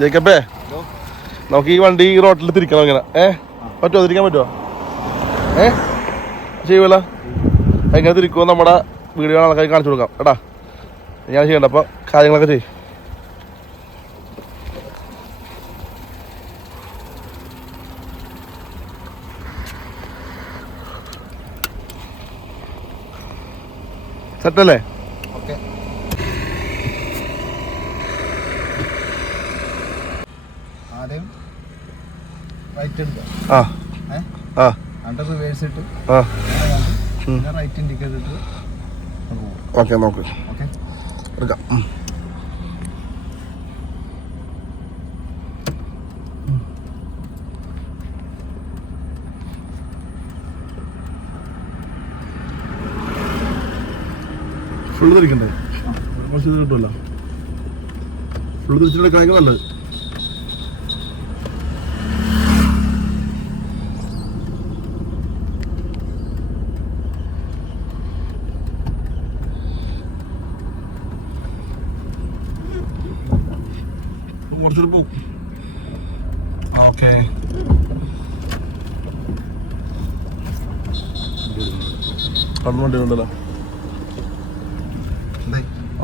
ജേക്കബേ, നമുക്ക് ഈ വണ്ടി ഈ റോട്ടിൽ തിരിക്കണം ഇങ്ങനെ. പറ്റുമോ? തിരിക്കാൻ പറ്റുമോ? ചെയ്യുമല്ലോ. എങ്ങനെ തിരിക്കുമോ നമ്മുടെ വീഡിയോ ആൾക്കാർ കാണിച്ചു കൊടുക്കാം കേട്ടാ. ഞാൻ ചെയ്യണ്ട. അപ്പോൾ കാര്യങ്ങളൊക്കെ ചെയ്യും. സെറ്റല്ലേ? ഓക്കെ, നോക്ക് എടുക്കാം. ഫുള്ള് തിരിക്കണ്ടേ? കുറച്ച് ഇത് കിട്ടുമല്ലോ. ഫുള്ള് തിരിച്ചെടുക്കാണെങ്കിൽ നല്ലത്. കുറച്ചൊരു പോവും. ഓക്കെ, കടന്നുവണ്ടി ഉണ്ടല്ലോ.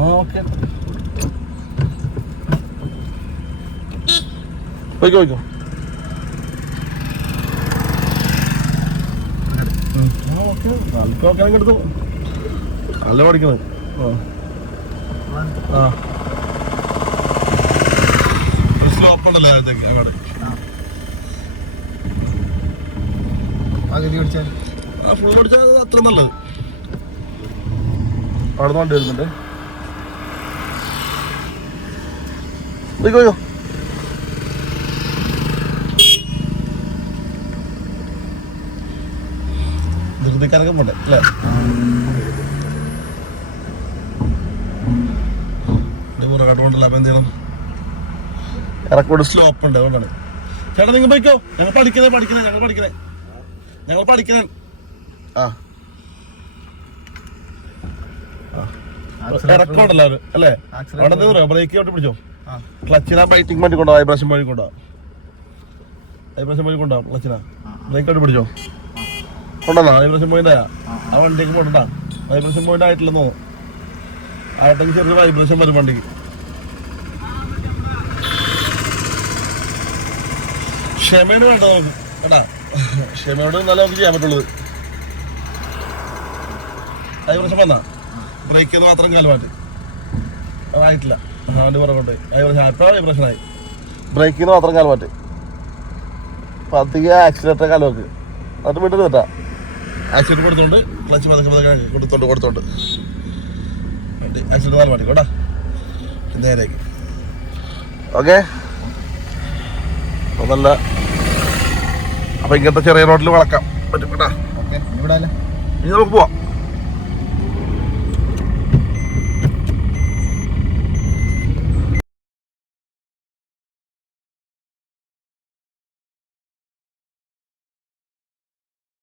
ഓക്കെ, പോയിക്കോ പോയിക്കോ. ഓക്കെ, എടുത്തു. നല്ല പഠിക്കുന്നത്. സ്ലോപ്പ് ഉണ്ടല്ലോ അങ്ങോട്ട്. ഫുൾ പഠിച്ചാൽ അത്ര നല്ലത്. അവിടെ വണ്ടി വരുന്നുണ്ട്. പോയിക്കോ. ധൃതിക്കാരൊക്കെ പോട്ടെ അല്ലേ? പുറകോട്ടുണ്ടല്ലോ. അപ്പം എന്ത് ചെയ്യണം? ഇറക്കോട് സ്ലോപ്പ് ഉണ്ട്, അതുകൊണ്ടാണ്. ചേട്ടാ നിങ്ങൾ പോയിക്കോ. ഞങ്ങൾ പഠിക്കണേ. ഇറക്കമുണ്ടല്ലോ അല്ലേ? അവിടെ നിന്ന് ബ്രേക്ക് ഔട്ട് പിടിച്ചോ. ക്ലച്ചിനാ ബൈറ്റിംഗ് വണ്ടി കൊണ്ടോ, വൈബ്രേഷൻ വഴി കൊണ്ടോ? ക്ലച്ചിനാ ബ്രേക്ക് ഔട്ട് പിടിച്ചോ. കൊണ്ടോ വൈബ്രേഷൻ പോയിന്റ്. ആ വണ്ടിക്ക് പോട്ട. Vibration point ആയിട്ടില്ലെന്നോ? ആയിട്ടെങ്കിൽ ചെറിയ വൈബ്രേഷൻ വരും വണ്ടിക്ക്. ക്ഷമയോട് വേണ്ട നമുക്ക് കേട്ടാ. ക്ഷമയോട് നല്ല നമുക്ക് ചെയ്യാൻ പറ്റുള്ളത്. വൈബ്രേഷൻ വന്നാ ബ്രേക്ക് മാത്രം കാലമായിട്ട് ആയിട്ടില്ല. അവൻ്റെ പുറകോട്ട് ഇപ്പോഴാണ് വൈബ്രേഷനായി. ബ്രേക്കിന് മാത്രം കാലമാറ്റ്. അപ്പം അധികം ആക്സിലേറ്റർ കാലമൊക്കെ എന്നിട്ട് വീട്ടിൽ കേട്ടാ. ആക്സിലേറ്റർ കൊടുത്തോണ്ട് ക്ലച്ച് കൊടുത്തോണ്ട് ആക്സിലേറ്റർ കാലമാറ്റി കേട്ടാ. നേരേക്ക് ഓക്കെ. അതല്ല അപ്പം ഇങ്ങനത്തെ ചെറിയ റോഡിൽ വളക്കാം പറ്റും കേട്ടാ. ഇനി നമുക്ക് പോവാം.